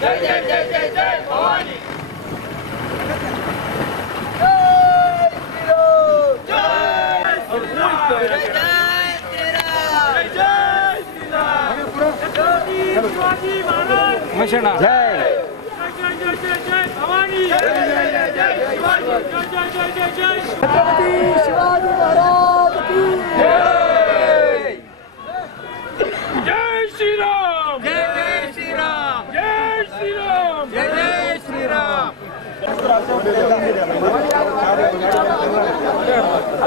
జై జై జై జై జై భవానీ మిషన్ జై భవానీ జై జై జై జై శివాజీ జై జై జై జై శివాజీ మహారాజ్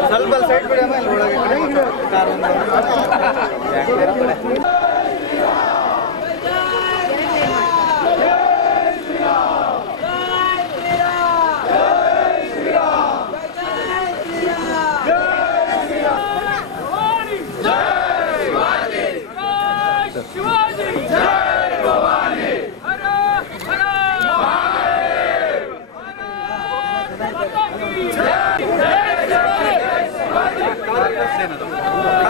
ಸ್ವಲ್ಪ ಸೈಡ್ ಬಿಡಿ ಅಮ್ಮ ಇಲ್ಲಿ ಒಳಗೆ ಕಡೆ ಕಾರ್ ಒಂದು. ಶಿವಾಜಿ ಜೈ Oh,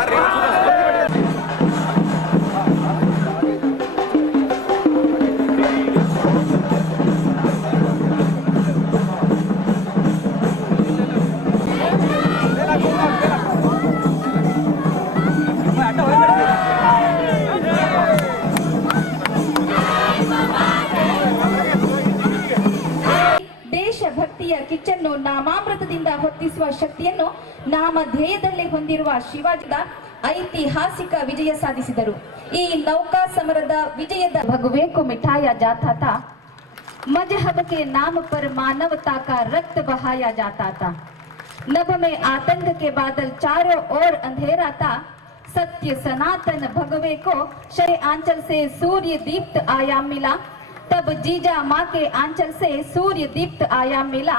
ಕಿಚ್ಚನ್ನು ನಾಮಾಮೃತದಿಂದ ಹೊತ್ತಿಸುವ ಶಕ್ತಿಯನ್ನು ನಾಮ ಧ್ಯೇಯದಲ್ಲೇ ಹೊಂದಿರುವ ಶಿವಾಜಿದ ಐತಿಹಾಸಿಕ ವಿಜಯ ಸಾಧಿಸಿದರು. ಈ ನೌಕಾ ಸಮರದ ವಿಜಯದ ಭಗವೇಕು ಮಿಠಾಯ ಜಾಥಾತ. ಮಜಹಬಕ್ಕೆ ನಾಮ ಮಾನವ ತಾಕ ರಕ್ತ ಬಹಾಯ ಜಾತಾತ ನಭಮೆ ಆತಂಕಕ್ಕೆ ಬಾದಲ್ ಚಾರೋ ಓರ್ ಅಂಧೇರಾತ. ಸತ್ಯ ಸನಾತನ ಭಗವೇಕೋ, ಶರೆ ಆಂಚಲ್ ಸೇ ಸೂರ್ಯ ದೀಪ್ತ ಆಯಾಮಿಲಾ. को शय आंचल से सूर्य दीप्त आयाम मिला तब जीजा माँ के आंचल से सूर्य दीप्त आयाम मिला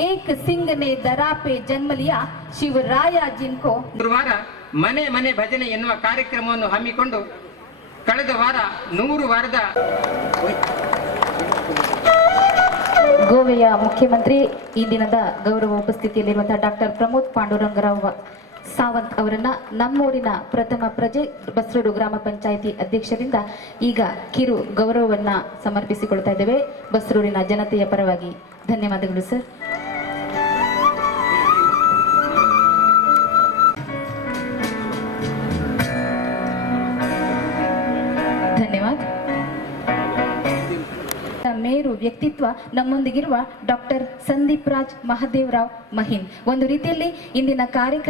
एक सिंह ने दरा पे जन्म लिया शिवराया जिनको ಗುರುವಾರ ಮನೆ ಮನೆ ಭಜನೆ ಎನ್ನುವ ಕಾರ್ಯಕ್ರಮವನ್ನು ಹಮ್ಮಿಕೊಂಡು ಕಳೆದ ವಾರ ನೂರು ವಾರದ ಗೋವೆಯ ಮುಖ್ಯಮಂತ್ರಿ ಈ ದಿನದ ಗೌರವ ಉಪಸ್ಥಿತಿಯಲ್ಲಿರುವಂತಹ ಡಾಕ್ಟರ್ ಪ್ರಮೋದ್ ಪಾಂಡುರಂಗರಾವ್ ಸಾವಂತ್ ಅವರನ್ನ ನಮ್ಮೂರಿನ ಪ್ರಥಮ ಪ್ರಜೆ ಬಸ್ರೂರು ಗ್ರಾಮ ಪಂಚಾಯಿತಿ ಅಧ್ಯಕ್ಷರಿಂದ ಈಗ ಕಿರು ಗೌರವವನ್ನ ಸಮರ್ಪಿಸಿಕೊಳ್ತಾ ಇದ್ದೇವೆ. ಬಸ್ರೂರಿನ ಜನತೆಯ ಪರವಾಗಿ ಧನ್ಯವಾದಗಳು, ಸರ್. ಧನ್ಯವಾದ. ಮೇರು ವ್ಯಕ್ತಿತ್ವ ನಮ್ಮೊಂದಿಗಿರುವ ಡಾಕ್ಟರ್ ಸಂದೀಪ್ ರಾಜ್ ಮಹದೇವ್ ರಾವ್ ಮಹಿನ್. ಒಂದು ರೀತಿಯಲ್ಲಿ ಇಂದಿನ ಕಾರ್ಯಕ್ರಮ